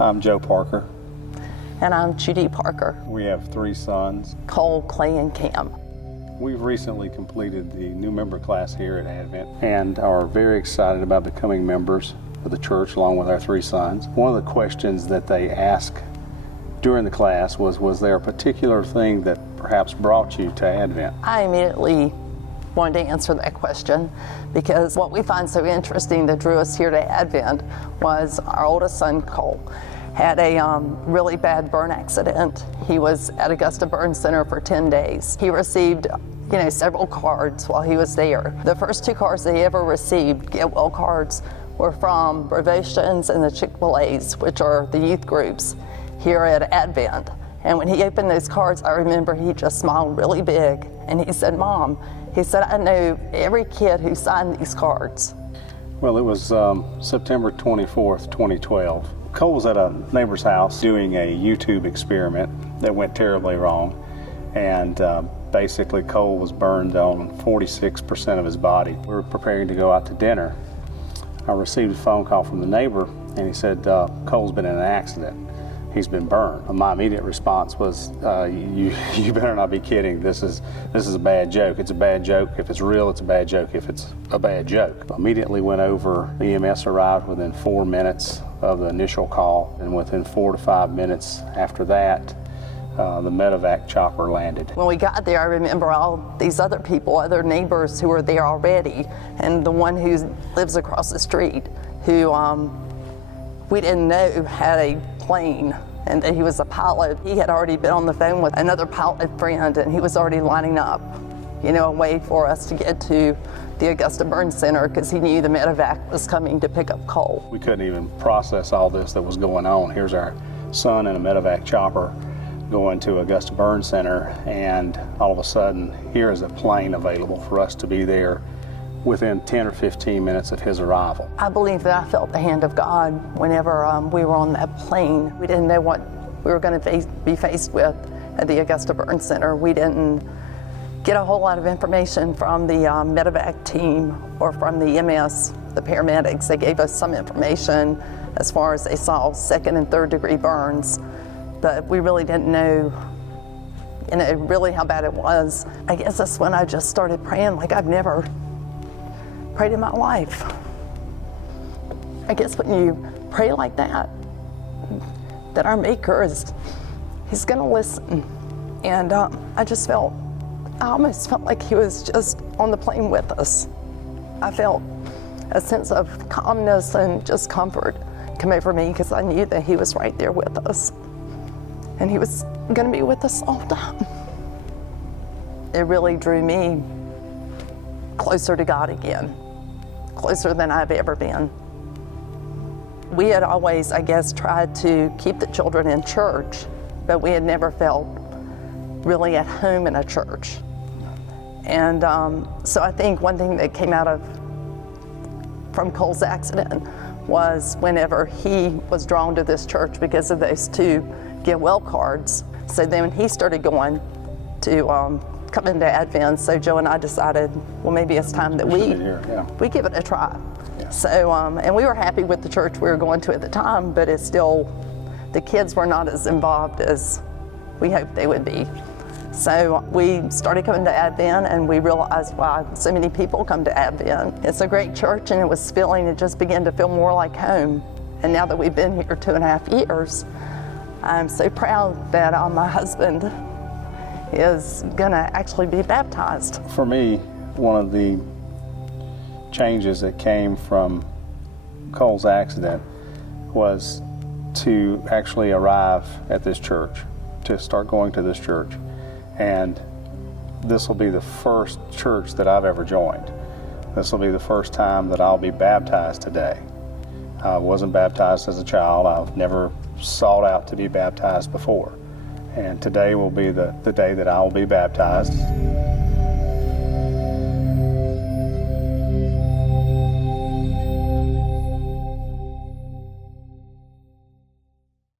I'm Joe Parker. And I'm Judy Parker. We have 3 sons. Cole, Clay, and Cam. We've recently completed the new member class here at Advent and are very excited about becoming members of the church along with our 3 sons. One of the questions that they asked during the class was there a particular thing that perhaps brought you to Advent? I immediately wanted to answer that question because what we find so interesting that drew us here to Advent was our oldest son, Cole, had a really bad burn accident. He was at Augusta Burn Center for 10 days. He received several cards while he was there. The first 2 cards that he ever received, get well cards, were from Devotions and the Chick-fil-A's, which are the youth groups here at Advent. And when he opened those cards, I remember he just smiled really big and he said, "Mom," he said, "I know every kid who signed these cards." Well, it was September 24th, 2012. Cole was at a neighbor's house doing a YouTube experiment that went terribly wrong. And basically Cole was burned on 46% of his body. We were preparing to go out to dinner. I received a phone call from the neighbor and he said, "Cole's been in an accident. He's been burned." My immediate response was, you better not be kidding. This is a bad joke. It's a bad joke. If it's real, it's a bad joke. If it's a bad joke. Immediately went over. The EMS arrived within 4 minutes of the initial call, and within 4 to 5 minutes after that, the medevac chopper landed. When we got there, I remember all these other people, other neighbors who were there already, and the one who lives across the street who we didn't know had a plane and that he was a pilot. He had already been on the phone with another pilot friend and he was already lining up, a way for us to get to the Augusta Burn Center because he knew the medevac was coming to pick up Cole. We couldn't even process all this that was going on. Here's our son in a medevac chopper going to Augusta Burn Center, and all of a sudden, here is a plane available for us to be there within 10 or 15 minutes of his arrival. I believe that I felt the hand of God whenever we were on that plane. We didn't know what we were going to be faced with at the Augusta Burn Center. We didn't get a whole lot of information from the medevac team or from the EMS, the paramedics. They gave us some information as far as they saw 2nd and 3rd degree burns, but we really didn't know really how bad it was. I guess that's when I just started praying like I've never prayed in my life. I guess when you pray like that our Maker he's gonna listen. And I almost felt like he was just on the plane with us. I felt a sense of calmness and just comfort come over me because I knew that he was right there with us. And he was gonna be with us all the time. It really drew me closer to God again, closer than I've ever been. We had always, I guess, tried to keep the children in church, but we had never felt really at home in a church. And so I think one thing that came out from Cole's accident was whenever he was drawn to this church because of those 2 get well cards. So then when he started going to come into Advent, so Joe and I decided, well, maybe it's time that we give it a try. Yeah. So, and we were happy with the church we were going to at the time, but it's still, the kids were not as involved as we hoped they would be. So we started coming to Advent and we realized why so many people come to Advent. It's a great church and it just began to feel more like home. And now that we've been here 2.5 years, I'm so proud that my husband is gonna actually be baptized. For me, one of the changes that came from Cole's accident was to actually arrive at this church, to start going to this church. And this will be the first church that I've ever joined. This will be the first time that I'll be baptized today. I wasn't baptized as a child. I've never sought out to be baptized before. And today will be the day that I will be baptized.